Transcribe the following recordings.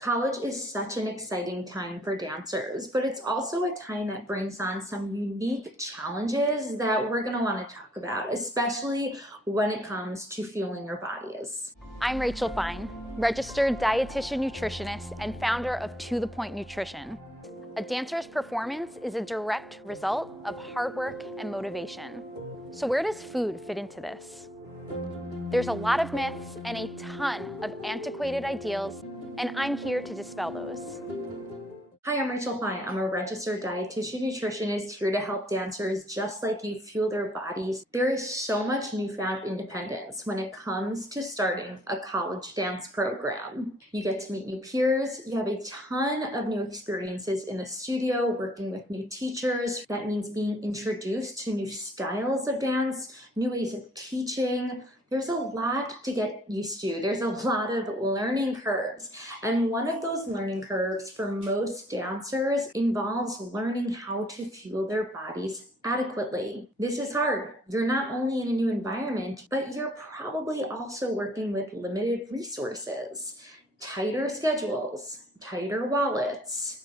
College is such an exciting time for dancers, but it's also a time that brings on some unique challenges that we're going to want to talk about, especially when it comes to fueling your bodies. I'm Rachel Fine, registered dietitian nutritionist and founder of To The Point Nutrition. A dancer's performance is a direct result of hard work and motivation. So where does food fit into this? There's a lot of myths and a ton of antiquated ideals, and I'm here to dispel those. Hi, I'm Rachel Fine. I'm a registered dietitian nutritionist here to help dancers just like you fuel their bodies. There is so much newfound independence when it comes to starting a college dance program. You get to meet new peers, you have a ton of new experiences in the studio, working with new teachers. That means being introduced to new styles of dance, new ways of teaching. There's a lot to get used to. There's a lot of learning curves. And one of those learning curves for most dancers involves learning how to fuel their bodies adequately. This is hard. You're not only in a new environment, but you're probably also working with limited resources, tighter schedules, tighter wallets,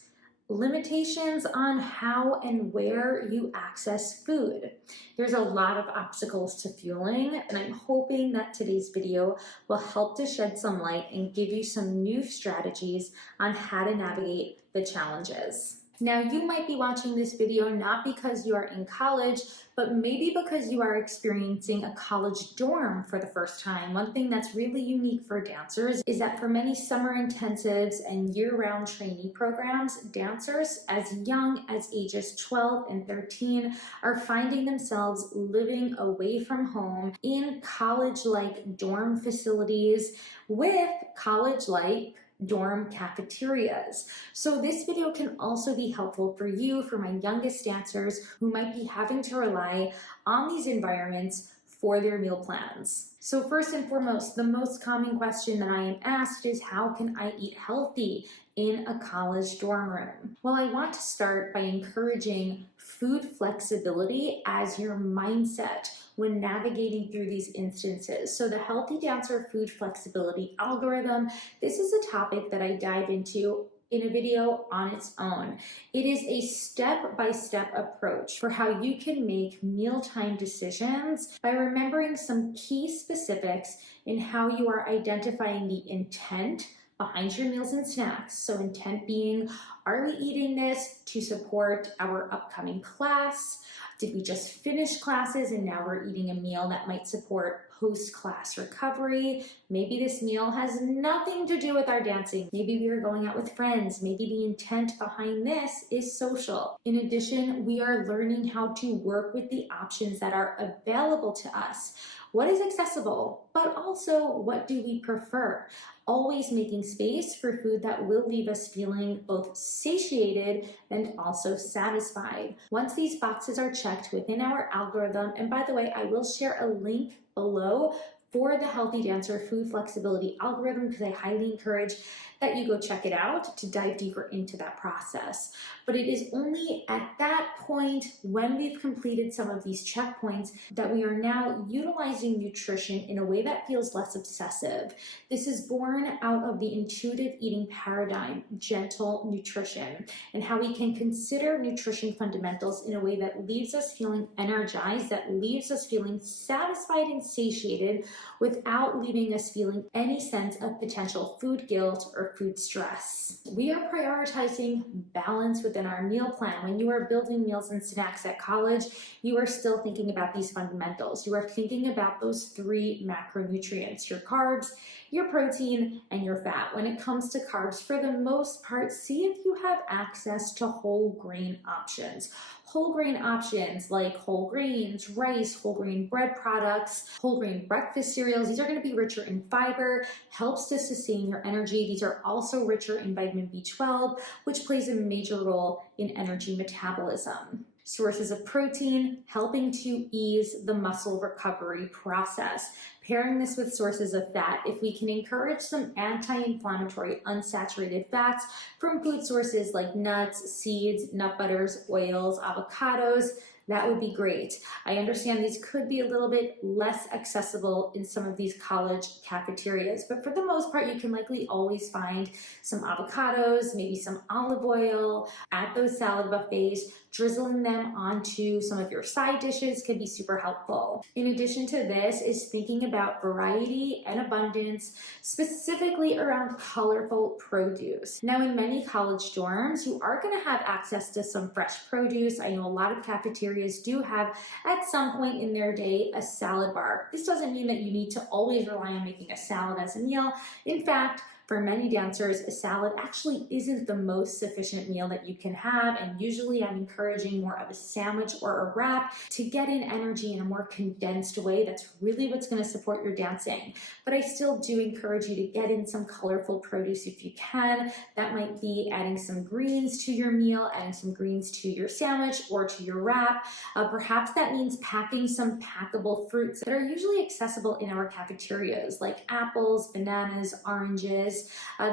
limitations on how and where you access food. There's a lot of obstacles to fueling, and I'm hoping that today's video will help to shed some light and give you some new strategies on how to navigate the challenges. Now, you might be watching this video not because you are in college, but maybe because you are experiencing a college dorm for the first time. One thing that's really unique for dancers is that for many summer intensives and year-round trainee programs, dancers as young as ages 12 and 13 are finding themselves living away from home in college-like dorm facilities with college-like dorm cafeterias. So this video can also be helpful for you, for my youngest dancers who might be having to rely on these environments for their meal plans. So first and foremost, the most common question that I am asked is, how can I eat healthy in a college dorm room? Well, I want to start by encouraging food flexibility as your mindset when navigating through these instances. So the Healthy Dancer Food Flexibility Algorithm, this is a topic that I dive into in a video on its own. It is a step-by-step approach for how you can make mealtime decisions by remembering some key specifics in how you are identifying the intent behind your meals and snacks. So intent being, are we eating this to support our upcoming class? Did we just finish classes and now we're eating a meal that might support post-class recovery? Maybe this meal has nothing to do with our dancing. Maybe we are going out with friends. Maybe the intent behind this is social. In addition, we are learning how to work with the options that are available to us. What is accessible, but also what do we prefer? Always making space for food that will leave us feeling both satiated and also satisfied. Once these boxes are checked within our algorithm, and by the way, I will share a link below for the Healthy Dancer Food Flexibility Algorithm because I highly encourage that you go check it out to dive deeper into that process. But it is only at that point, when we've completed some of these checkpoints, that we are now utilizing nutrition in a way that feels less obsessive. This is born out of the intuitive eating paradigm, gentle nutrition, and how we can consider nutrition fundamentals in a way that leaves us feeling energized, that leaves us feeling satisfied and satiated without leaving us feeling any sense of potential food guilt or food stress. We are prioritizing balance within our meal plan. When you are building meals and snacks at college, you are still thinking about these fundamentals. You are thinking about those three macronutrients, your carbs, your protein, and your fat. When it comes to carbs, for the most part, see if you have access to whole grain options. Whole grain options like whole grains, rice, whole grain bread products, whole grain breakfast cereals. These are going to be richer in fiber, helps to sustain your energy. These are also richer in vitamin B12, which plays a major role in energy metabolism. Sources of protein, helping to ease the muscle recovery process. Pairing this with sources of fat, if we can encourage some anti-inflammatory unsaturated fats from food sources like nuts, seeds, nut butters, oils, avocados, that would be great. I understand these could be a little bit less accessible in some of these college cafeterias, but for the most part, you can likely always find some avocados, maybe some olive oil at those salad buffets. Drizzling them onto some of your side dishes can be super helpful. In addition to this is thinking about variety and abundance, specifically around colorful produce. Now, in many college dorms, you are going to have access to some fresh produce. I know a lot of cafeterias do have, at some point in their day, a salad bar. This doesn't mean that you need to always rely on making a salad as a meal. In fact, for many dancers, a salad actually isn't the most sufficient meal that you can have, and usually I'm encouraging more of a sandwich or a wrap to get in energy in a more condensed way. That's really what's going to support your dancing. But I still do encourage you to get in some colorful produce if you can. That might be adding some greens to your meal, adding some greens to your sandwich or to your wrap. Perhaps that means packing some packable fruits that are usually accessible in our cafeterias, like apples, bananas, oranges.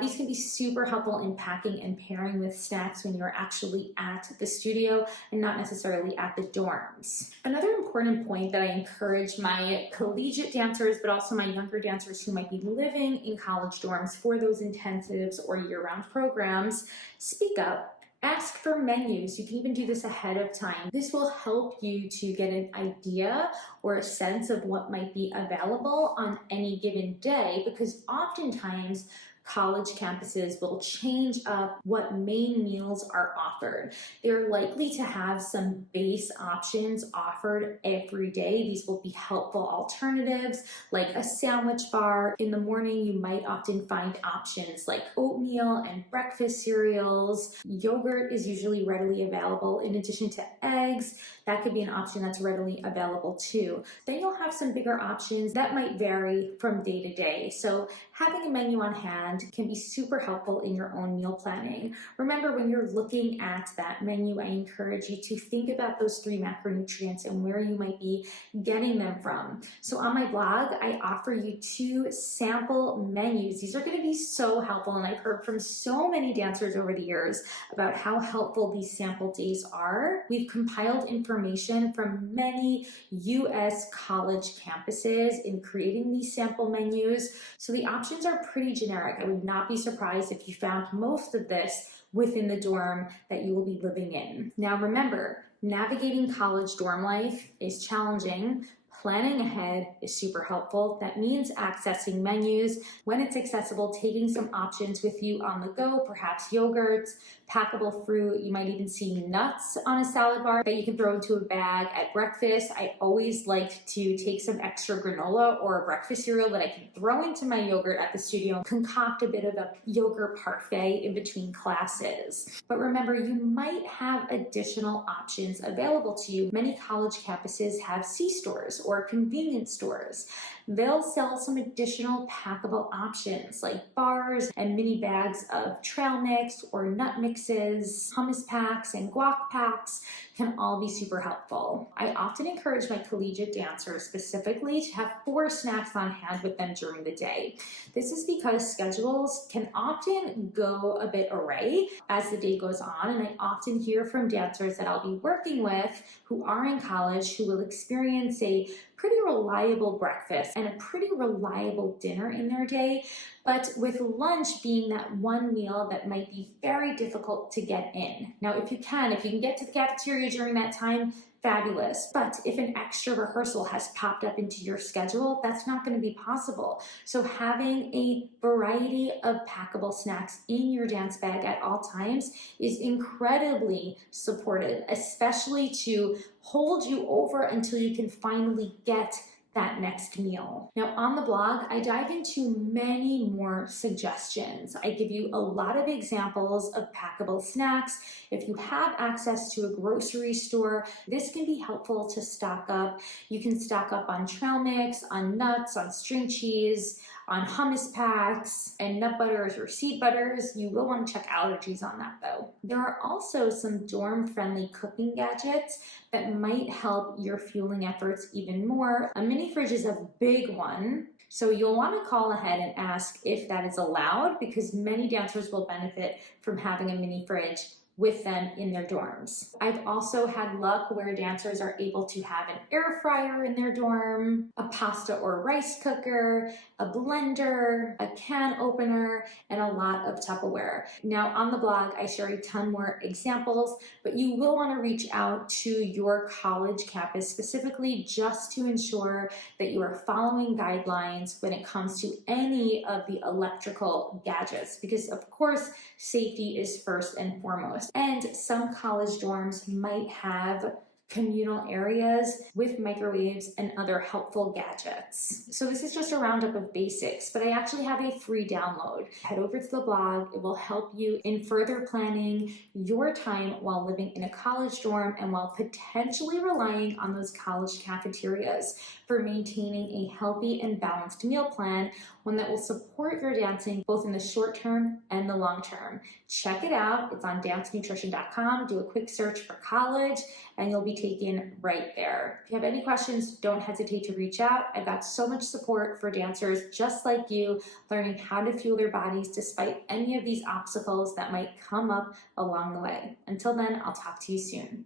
These can be super helpful in packing and pairing with snacks when you're actually at the studio and not necessarily at the dorms. Another important point that I encourage my collegiate dancers, but also my younger dancers who might be living in college dorms for those intensives or year-round programs, speak up. Ask for menus. You can even do this ahead of time. This will help you to get an idea or a sense of what might be available on any given day, because oftentimes college campuses will change up what main meals are offered. They're likely to have some base options offered every day. These will be helpful alternatives like a sandwich bar. In the morning, you might often find options like oatmeal and breakfast cereals. Yogurt is usually readily available in addition to eggs. That could be an option that's readily available too. Then you'll have some bigger options that might vary from day to day. So having a menu on hand can be super helpful in your own meal planning. Remember, when you're looking at that menu, I encourage you to think about those 3 macronutrients and where you might be getting them from. So on my blog, I offer you 2 sample menus. These are going to be so helpful, and I've heard from so many dancers over the years about how helpful these sample days are. We've compiled information from many US college campuses in creating these sample menus. So the options are pretty generic. I would not be surprised if you found most of this within the dorm that you will be living in. Now remember, navigating college dorm life is challenging. Planning ahead is super helpful. That means accessing menus. When it's accessible, taking some options with you on the go, perhaps yogurts, packable fruit. You might even see nuts on a salad bar that you can throw into a bag at breakfast. I always like to take some extra granola or a breakfast cereal that I can throw into my yogurt at the studio and concoct a bit of a yogurt parfait in between classes. But remember, you might have additional options available to you. Many college campuses have C-stores or convenience stores. They'll sell some additional packable options like bars and mini bags of trail mix or nut mixes. Hummus packs and guac packs can all be super helpful. I often encourage my collegiate dancers specifically to have 4 snacks on hand with them during the day. This is because schedules can often go a bit array as the day goes on, and I often hear from dancers that I'll be working with who are in college who will experience a pretty reliable breakfast and a pretty reliable dinner in their day, but with lunch being that one meal that might be very difficult to get in. Now, if you can get to the cafeteria during that time, fabulous. But if an extra rehearsal has popped up into your schedule, that's not going to be possible. So having a variety of packable snacks in your dance bag at all times is incredibly supportive, especially to hold you over until you can finally get that next meal. Now on the blog, I dive into many more suggestions. I give you a lot of examples of packable snacks. If you have access to a grocery store, this can be helpful to stock up. You can stock up on trail mix, on nuts, on string cheese, on hummus packs, and nut butters or seed butters. You will want to check allergies on that though. There are also some dorm-friendly cooking gadgets that might help your fueling efforts even more. A mini fridge is a big one, so you'll want to call ahead and ask if that is allowed, because many dancers will benefit from having a mini fridge with them in their dorms. I've also had luck where dancers are able to have an air fryer in their dorm, a pasta or rice cooker, a blender, a can opener, and a lot of Tupperware. Now on the blog, I share a ton more examples, but you will want to reach out to your college campus specifically just to ensure that you are following guidelines when it comes to any of the electrical gadgets, because of course, safety is first and foremost. And some college dorms might have communal areas with microwaves and other helpful gadgets. So this is just a roundup of basics, but I actually have a free download. Head over to the blog. It will help you in further planning your time while living in a college dorm and while potentially relying on those college cafeterias for maintaining a healthy and balanced meal plan, one that will support your dancing both in the short term and the long term. Check it out. It's on dancenutrition.com. Do a quick search for college and you'll be taken right there. If you have any questions, don't hesitate to reach out. I've got so much support for dancers just like you, learning how to fuel their bodies despite any of these obstacles that might come up along the way. Until then, I'll talk to you soon.